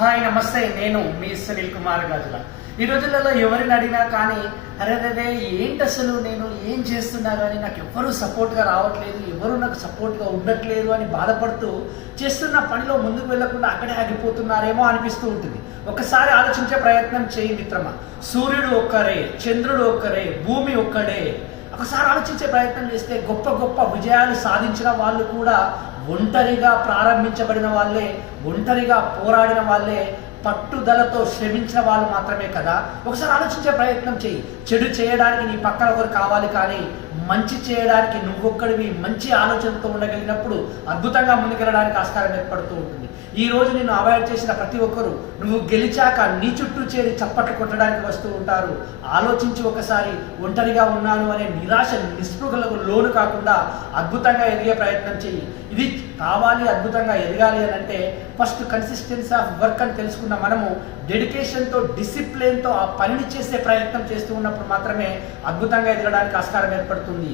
Hi నమస్తే, నేను మీ సునీల్ కుమార్ గాజుల. ఈ రోజులలో ఎవరిని అడిగినా కానీ అరే ఏంటి అసలు నేను ఏం చేస్తున్నా కానీ నాకు ఎవరు సపోర్ట్గా రావట్లేదు, ఎవరు నాకు సపోర్ట్గా ఉండట్లేదు అని బాధపడుతూ చేస్తున్న పనిలో ముందుకు వెళ్లకుండా అక్కడే ఆగిపోతున్నారేమో అనిపిస్తూ ఉంటుంది. ఒకసారి ఆలోచించే ప్రయత్నం చేయి మిత్రమా. సూర్యుడు ఒక్కరే, చంద్రుడు ఒక్కరే, భూమి ఒక్కడే. ఒకసారి ఆలోచించే ప్రయత్నం చేస్తే గొప్ప గొప్ప విజయాలు సాధించిన వాళ్ళు కూడా ఒంటరిగా ప్రారంభించబడిన వాళ్ళే, ఒంటరిగా పోరాడిన వాళ్ళే, పట్టుదలతో శ్రమించిన వాళ్ళు మాత్రమే కదా. ఒకసారి ఆలోచించే ప్రయత్నం చేయి. చెడు చేయడానికి నీ పక్కన ఒకరు కావాలి, కానీ మంచి చేయడానికి నువ్వొక్కడివి మంచి ఆలోచనతో ఉండగలిగినప్పుడు అద్భుతంగా ముందుకెళ్ళడానికి ఆస్కారం ఏర్పడుతూ ఉంటుంది. ఈ రోజు నిన్ను అవాయిడ్ చేసిన ప్రతి ఒక్కరు నువ్వు గెలిచాక నీ చుట్టూ చేరి చప్పట్లు కొట్టడానికి వస్తూ ఉంటారు. ఆలోచించి ఒకసారి ఒంటరిగా ఉన్నాను అనే నిరాశ నిస్పృహలకు లోను కాకుండా అద్భుతంగా ఎదిగే ప్రయత్నం చేయి. ఇది కావాలి, అద్భుతంగా ఎదగాలి అని అంటే ఫస్ట్ కన్సిస్టెన్సీ ఆఫ్ వర్క్ అని తెలుసుకున్న మనము డెడికేషన్తో, డిసిప్లిన్తో ఆ పనిని చేసే ప్రయత్నం చేస్తూ ఉన్నప్పుడు మాత్రమే అద్భుతంగా ఎదగడానికి ఆస్కారం ఏర్పడుతుంది.